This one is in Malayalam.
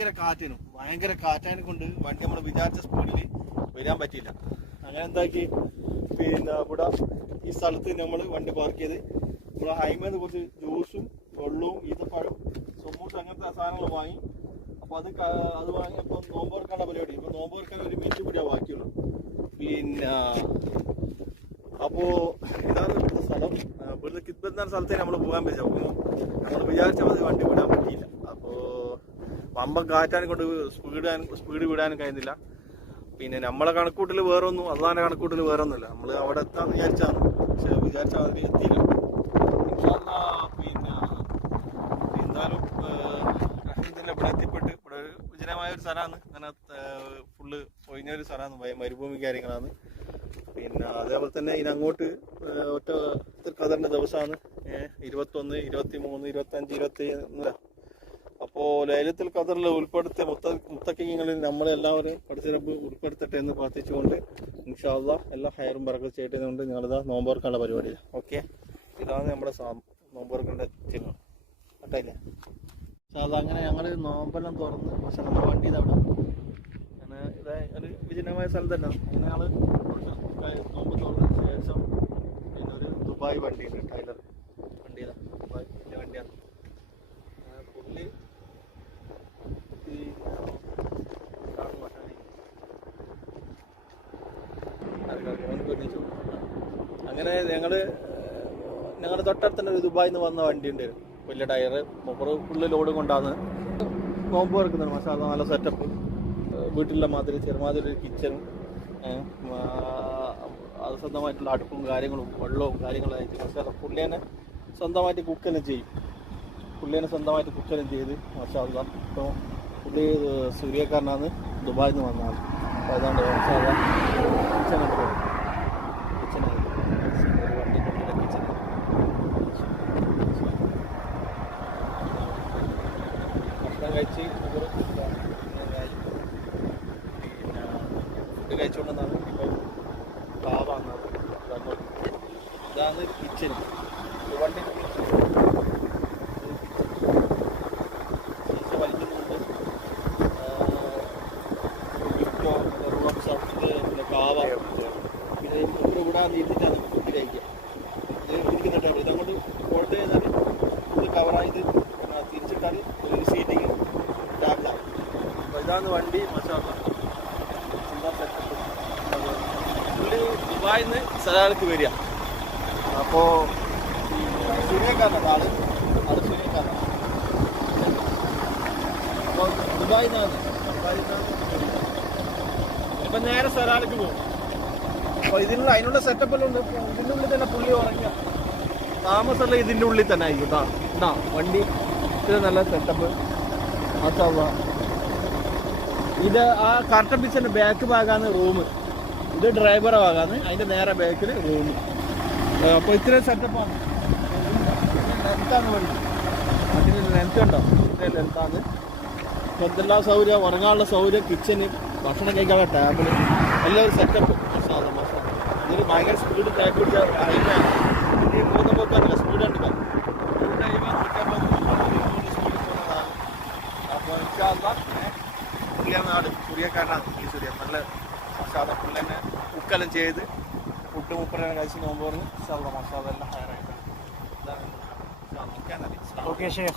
ഭയങ്കര കാറ്റാനെ കൊണ്ട് വണ്ടി നമ്മൾ വിചാരിച്ച സ്പീഡിൽ വരാൻ പറ്റിയില്ല. അങ്ങനെ എന്താക്കി, പിന്നെ ഇവിടെ ഈ സ്ഥലത്ത് നമ്മൾ വണ്ടി പാർക്ക് ചെയ്ത് ഇവിടെ ഹൈമേന്ന് കുറച്ച് ജ്യൂസും വെള്ളവും ഈത്തപ്പഴവും സമൂസ അങ്ങനത്തെ സാധനങ്ങൾ വാങ്ങി. അപ്പോൾ അത് വാങ്ങിയപ്പോൾ നോമ്പ് തുറക്കാനുള്ള പരിപാടി. ഇപ്പോൾ നോമ്പ് തുറക്കാൻ ഒരു മിനിറ്റ് കൂടിയാണ് ബാക്കിയുള്ളൂ. പിന്നെ അപ്പോൾ ഇതാണ് ഇവിടുത്തെ സ്ഥലം. ഇവിടുത്തെ കിത്ബത്ത് എന്ന സ്ഥലത്തേക്ക് നമ്മൾ പോകാൻ പറ്റും. അപ്പോൾ നമ്മൾ വിചാരിച്ച മതി വണ്ടി വിടാൻ പറ്റിയില്ല. അപ്പോൾ പമ്പം കാറ്റാനെ കൊണ്ട് സ്പീഡ് വിടാനും കഴിയുന്നില്ല. പിന്നെ നമ്മളെ കണക്കൂട്ടിൽ വേറൊന്നും, അള്ളാന്റെ കണക്കൂട്ടിൽ വേറൊന്നുമില്ല. നമ്മൾ അവിടെ എത്താന്ന് വിചാരിച്ചാണ്, പക്ഷെ വിചാരിച്ച അതിന് എത്തിയില്ല. പിന്നെ എന്തായാലും ഇവിടെ എത്തിപ്പെട്ട് ഇവിടെ വിജനമായ ഒരു സ്ഥലമാണ്. അങ്ങനെ ഫുള്ള് ഒഴിഞ്ഞൊരു സ്ഥലമാണ്, മരുഭൂമി കാര്യങ്ങളാണ്. പിന്നെ അതേപോലെ തന്നെ ഇതിനങ്ങോട്ട് ഒറ്റ ഖദറിന്റെ ദിവസമാണ് 21, 23, 25, 27. അപ്പോൾ ലൈലത്തുൽ ഖദറിൽ ഉൾപ്പെടുത്തിയ മുത്തക്കിങ്ങളിൽ നമ്മളെല്ലാവരും പഠിച്ച റബ്ബ് ഉൾപ്പെടുത്തട്ടെ എന്ന് പ്രാർത്ഥിച്ചുകൊണ്ട് ഇൻഷാ അല്ലാഹ് എല്ലാ ഹൈറും ബറക്കത്തും ചെയ്തതുകൊണ്ട് ഞങ്ങളിതാ നോമ്പ് തുറക്കാനുള്ള പരിപാടിയില്ല. ഓക്കെ, ഇതാണ് നമ്മുടെ നോമ്പ് തുറക്കേണ്ട ചിഹ്നം കേട്ടില്ലേ. അങ്ങനെ ഞങ്ങൾ നോമ്പെല്ലാം തുറന്ന്, പക്ഷെ നമ്മുടെ വണ്ടി ഇതവിടെ അങ്ങനെ ഇതാ ഒരു വിജനമായ സ്ഥലം തന്നെ. അങ്ങനെ ഞങ്ങൾ നോമ്പ് തുറന്നതിന് ശേഷം പിന്നെ ഒരു ദുബായ് വണ്ടിയുണ്ട്, ടൈലർ വണ്ടി. ദുബായ് വലിയ വണ്ടിയാണ്. പുള്ളി അങ്ങനെ ഞങ്ങളുടെ തൊട്ടടുത്ത് തന്നെ ഒരു ദുബായിൽ നിന്ന് വന്ന വണ്ടി ഉണ്ട്, വലിയ ടയറ്. ഫുള്ള് ലോഡ് കൊണ്ടാണ് നോമ്പ് തുറക്കുന്നത്. മസാല നല്ല സെറ്റപ്പ്, വീട്ടിലുള്ള മാതിരി ചെറുമാതിരി ഒരു കിച്ചണും അത് സ്വന്തമായിട്ടുള്ള അടുപ്പും കാര്യങ്ങളും വെള്ളവും കാര്യങ്ങളും അയച്ചു. മസാല പുള്ളി തന്നെ സ്വന്തമായിട്ട് കുക്കെല്ലാം ചെയ്യും. ചെയ്ത് മസാല. ഇപ്പോൾ പുള്ളി സൂര്യക്കാരനാണ്, ദുബായിൽ നിന്ന് വന്നതാണ്. അപ്പോൾ അതുകൊണ്ട് മസാല കിച്ചൺ ഭക്ഷണം കഴിച്ച് ഫുഡ് കഴിച്ചുകൊണ്ടെന്നാണ് ഇപ്പം കാവാന്നത്. ഇതാണ് കിച്ചൺ, വണ്ടി ശീശ വലിക്കുന്നുണ്ട്. പിന്നെ കാവ, പിന്നെ ഇവിടെ നീട്ടിട്ടാണ് ഫുഡ് കഴിക്കുക. ഇത് ഇരിക്കുന്ന ടേബിൾ ഇതങ്ങോട്ട് ഫോൾഡ് ചെയ്താൽ ഇത് കവറായത് തിരിച്ചിട്ടാൽ ഒരു സീറ്റിങ് ടാബിലാവും. അപ്പോൾ ഇതാണ് വണ്ടി. മസാല എന്താ സെറ്റപ്പ്. പുള്ളി ദുബായിൽ നിന്ന് സലാലക്ക് വരിക. അപ്പോൾ സൂര്യക്കാരനാണ് ആള് സൂര്യക്കാരനാണ്. അപ്പോൾ ദുബായിൽ നിന്നാണ് ഇപ്പം നേരെ സലാലക്ക് പോകും. അപ്പോൾ അതിനുള്ള സെറ്റപ്പെല്ലാം ഉണ്ട്. ഇതിൻ്റെ ഉള്ളിൽ തന്നെ പുള്ളി ഉറങ്ങിയ താമസമുള്ള ഇതിൻ്റെ ഉള്ളിൽ തന്നെ ആയിരിക്കും. ഇതാ വണ്ടി, ഇത് നല്ല സെറ്റപ്പ്. മാഷാ. ഇത് ആ കർട്ടൻ പിച്ചിൻ്റെ ബാക്ക് ഭാഗമാണ് റൂം. ഇത് ഡ്രൈവറെ ഭാഗമാണ്, അതിൻ്റെ നേരെ ബാക്കിൽ റൂം. അപ്പോൾ ഇത്രയും സെറ്റപ്പാണ്. ലെങ്താണ് വണ്ടി, അതിന് ലെങ്ത് ഉണ്ടോ? ഇത്രയും ലെങ്താണ്. എന്തെല്ലാ സൗകര്യം, ഉറങ്ങാനുള്ള സൗകര്യം, കിച്ചന്, ഭക്ഷണം കഴിക്കാനുള്ള ടേബിള്, എല്ലാം ഒരു സെറ്റപ്പ്. ഇതൊരു ഭയങ്കര സ്പീഡ് ടൈപ്പ് പിടിച്ച ഹൈവേയാണ്. ഇനി പോകുന്നപ്പോൾ നല്ല സ്പീഡ് എടുക്കാം. അപ്പോൾ പുള്ളിയാണ് സൂര്യക്കാരനാണ്. ഈ സൂര്യ നല്ല മസാല പുള്ളി തന്നെ കുക്കെല്ലാം ചെയ്ത് ഫുഡ് മുപ്പറേനെ കഴിച്ച് നോമ്പ് പറഞ്ഞ് മസാല എല്ലാം ഹയറായിട്ട് ഇതാണ്. ഓക്കെ ശരി.